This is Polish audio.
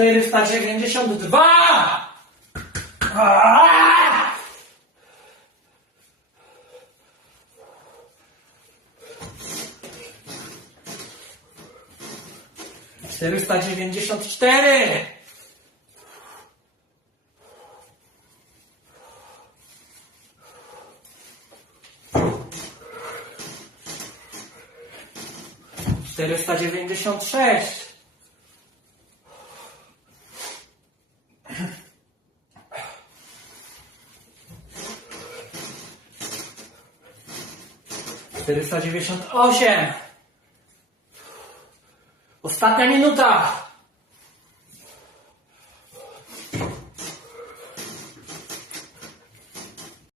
492! Aaaa! Czterysta dziewięćdziesiąt cztery! Czterysta dziewięćdziesiąt sześć! Czterysta dziewięćdziesiąt osiem! Ostatnia minuta!